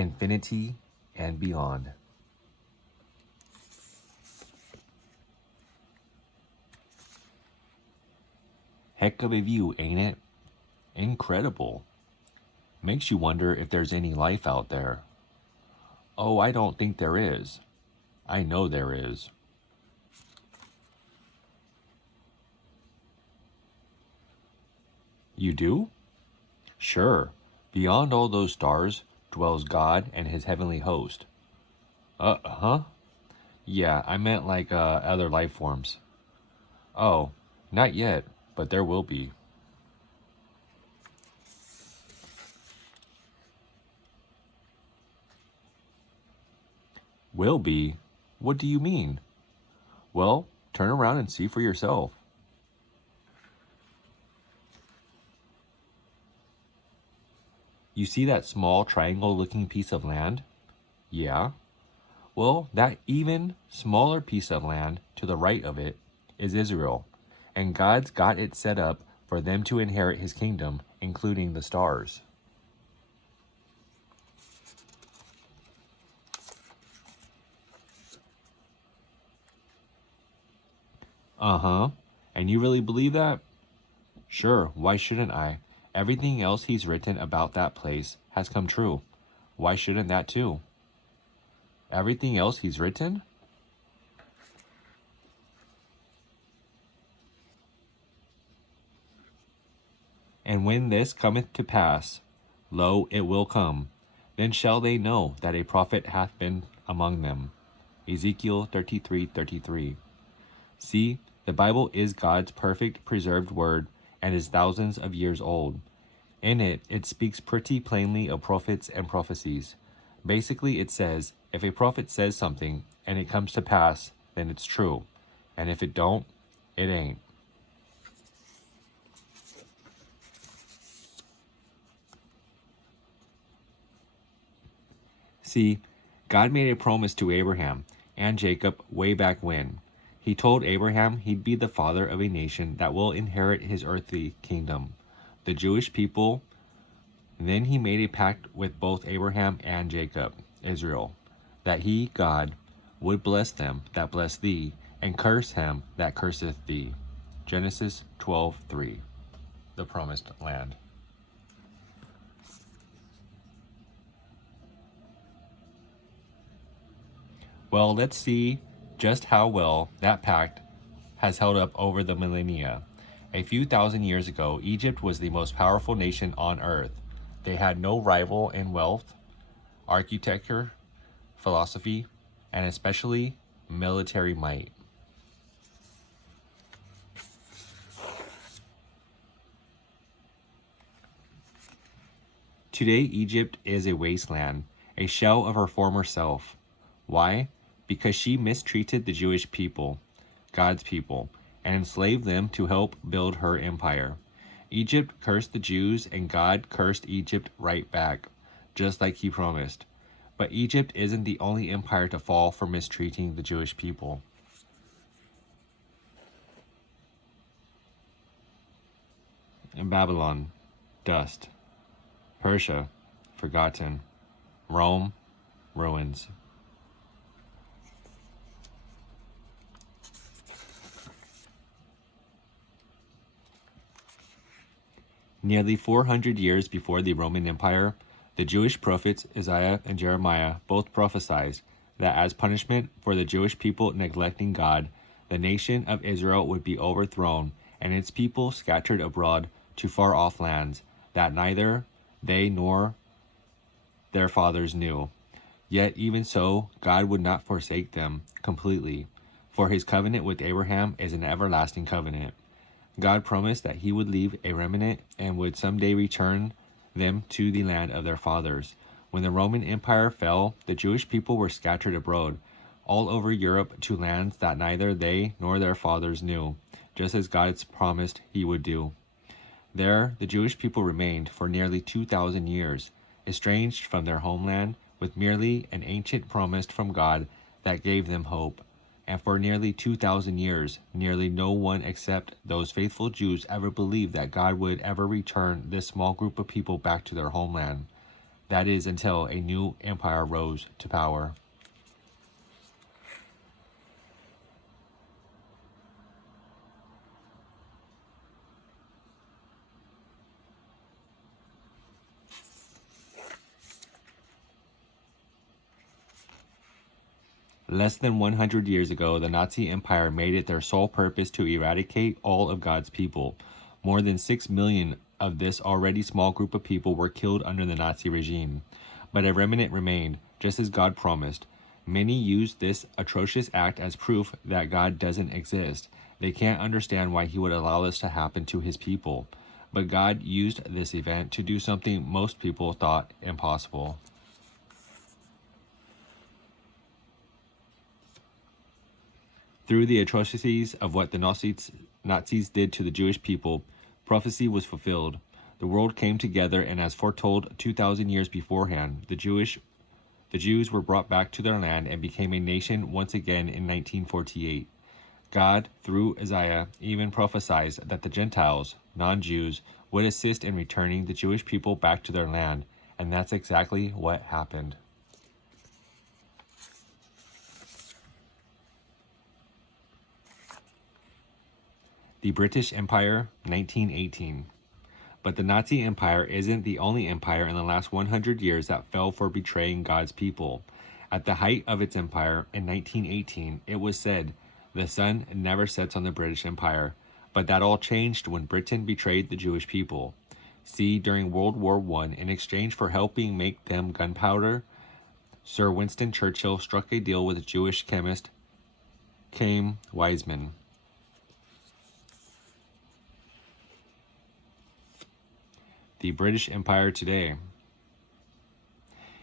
infinity and beyond. Heck of a view, ain't it? Incredible. Makes you wonder if there's any life out there. Oh, I don't think there is. I know there is. You do? Sure. Beyond all those stars dwells God and his heavenly host. Huh? Yeah, I meant like other life forms. Oh, not yet, but there will be. Will be? What do you mean? Well, turn around and see for yourself. You see that small triangle-looking piece of land? Yeah. Well, that even smaller piece of land to the right of it is Israel, and God's got it set up for them to inherit his kingdom, including the stars. Uh-huh. And you really believe that? Sure, why shouldn't I? Everything else he's written about that place has come true. Why shouldn't that too? Everything else he's written? And when this cometh to pass, lo, it will come, then shall they know that a prophet hath been among them. Ezekiel 33:33. See, the Bible is God's perfect preserved word and is thousands of years old. In it, it speaks pretty plainly of prophets and prophecies. Basically, it says, if a prophet says something and it comes to pass, then it's true. And if it don't, it ain't. See, God made a promise to Abraham and Jacob way back when. He told Abraham he'd be the father of a nation that will inherit his earthly kingdom, the Jewish people. Then he made a pact with both Abraham and Jacob, Israel, that he, God, would bless them that bless thee, and curse him that curseth thee. Genesis 12:3. The Promised Land. Well, let's see just how well that pact has held up over the millennia. A few thousand years ago, Egypt was the most powerful nation on earth. They had no rival in wealth, architecture, philosophy, and especially military might. Today, Egypt is a wasteland, a shell of her former self. Why? Because she mistreated the Jewish people, God's people, and enslaved them to help build her empire. Egypt cursed the Jews, and God cursed Egypt right back, just like he promised. But Egypt isn't the only empire to fall for mistreating the Jewish people. In Babylon, dust. Persia, forgotten. Rome, ruins. Nearly 400 years before the Roman Empire, the Jewish prophets Isaiah and Jeremiah both prophesied that as punishment for the Jewish people neglecting God, the nation of Israel would be overthrown and its people scattered abroad to far-off lands that neither they nor their fathers knew. Yet even so, God would not forsake them completely, for his covenant with Abraham is an everlasting covenant. God promised that he would leave a remnant and would someday return them to the land of their fathers. When the Roman Empire fell, the Jewish people were scattered abroad, all over Europe to lands that neither they nor their fathers knew, just as God promised he would do. There, the Jewish people remained for nearly 2,000 years, estranged from their homeland, with merely an ancient promise from God that gave them hope. And for nearly 2,000 years, nearly no one except those faithful Jews ever believed that God would ever return this small group of people back to their homeland. That is until a new empire rose to power. Less than 100 years ago, the Nazi Empire made it their sole purpose to eradicate all of God's people. More than 6 million of this already small group of people were killed under the Nazi regime. But a remnant remained, just as God promised. Many use this atrocious act as proof that God doesn't exist. They can't understand why he would allow this to happen to his people. But God used this event to do something most people thought impossible. Through the atrocities of what the Nazis did to the Jewish people, prophecy was fulfilled. The world came together, and as foretold 2,000 years beforehand, the Jews were brought back to their land and became a nation once again in 1948. God, through Isaiah, even prophesied that the Gentiles, non-Jews, would assist in returning the Jewish people back to their land, and that's exactly what happened. The British Empire, 1918. But the Nazi Empire isn't the only empire in the last 100 years that fell for betraying God's people. At the height of its empire, in 1918, it was said, "The sun never sets on the British Empire." But that all changed when Britain betrayed the Jewish people. See, during World War I, in exchange for helping make them gunpowder, Sir Winston Churchill struck a deal with a Jewish chemist, Chaim Weizmann. The British Empire today.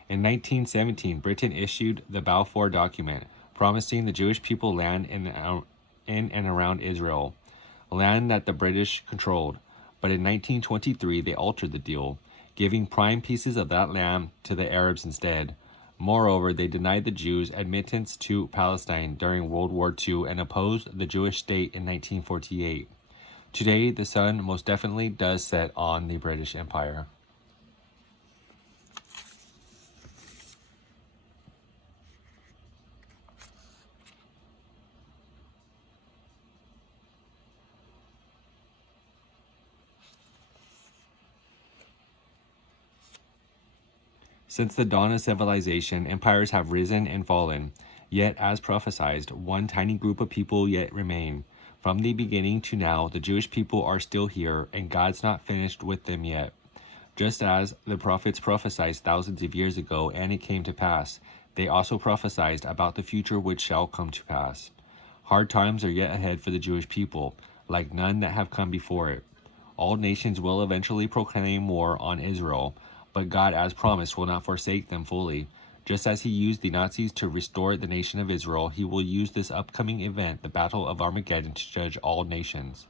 In 1917, Britain issued the Balfour Document, promising the Jewish people land in and around Israel, land that the British controlled. But in 1923, they altered the deal, giving prime pieces of that land to the Arabs instead. Moreover, they denied the Jews admittance to Palestine during World War II and opposed the Jewish state in 1948. Today, the sun most definitely does set on the British Empire. Since the dawn of civilization, empires have risen and fallen. Yet, as prophesied, one tiny group of people yet remain. From the beginning to now, the Jewish people are still here, and God's not finished with them yet. Just as the prophets prophesied thousands of years ago, and it came to pass, they also prophesied about the future which shall come to pass. Hard times are yet ahead for the Jewish people, like none that have come before it. All nations will eventually proclaim war on Israel, but God, as promised, will not forsake them fully. Just as he used the Nazis to restore the nation of Israel, he will use this upcoming event, the Battle of Armageddon, to judge all nations.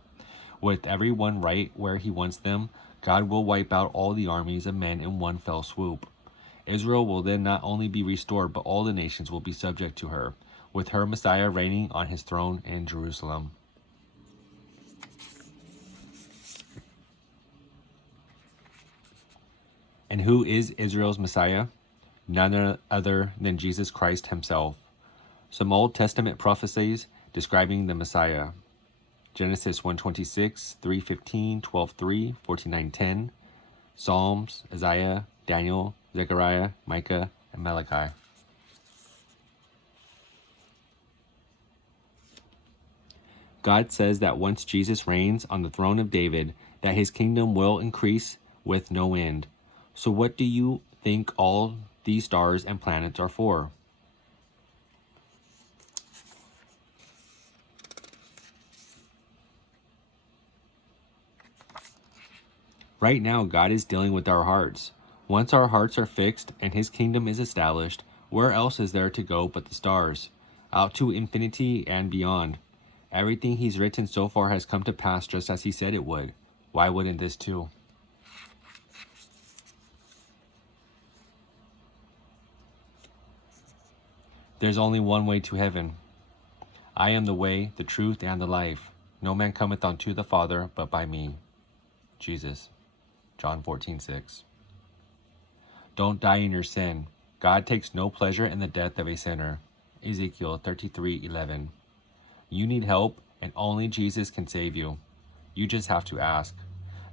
With everyone right where he wants them, God will wipe out all the armies of men in one fell swoop. Israel will then not only be restored, but all the nations will be subject to her, with her Messiah reigning on his throne in Jerusalem. And who is Israel's Messiah? None other than Jesus Christ himself. Some Old Testament prophecies describing the Messiah. Genesis 1:26, 3:15, 12:3, 49:10. Psalms, Isaiah, Daniel, Zechariah, Micah, and Malachi. God says that once Jesus reigns on the throne of David, that his kingdom will increase with no end. So what do you think all these stars and planets are for? Right now, God is dealing with our hearts. Once our hearts are fixed and his kingdom is established, where else is there to go but the stars? Out to infinity and beyond. Everything he's written so far has come to pass just as he said it would. Why wouldn't this too? There's only one way to heaven. I am the way, the truth, and the life. No man cometh unto the Father but by me. Jesus. John 14:6. Don't die in your sin. God takes no pleasure in the death of a sinner. Ezekiel 33:11. You need help, and only Jesus can save you. You just have to ask.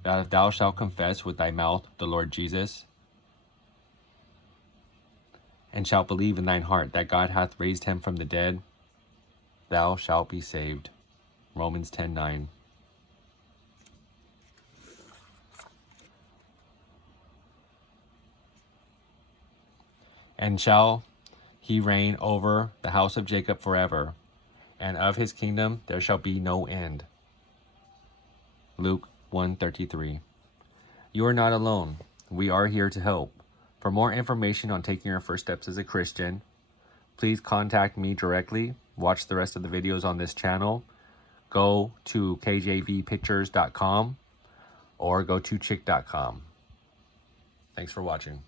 That if thou shalt confess with thy mouth the Lord Jesus, and shalt believe in thine heart that God hath raised him from the dead, thou shalt be saved. Romans 10:9. And shall he reign over the house of Jacob forever, and of his kingdom there shall be no end. Luke 1:33. You are not alone. We are here to help. For more information on taking your first steps as a Christian, please contact me directly. Watch the rest of the videos on this channel. Go to kjvpictures.com or go to chick.com. Thanks for watching.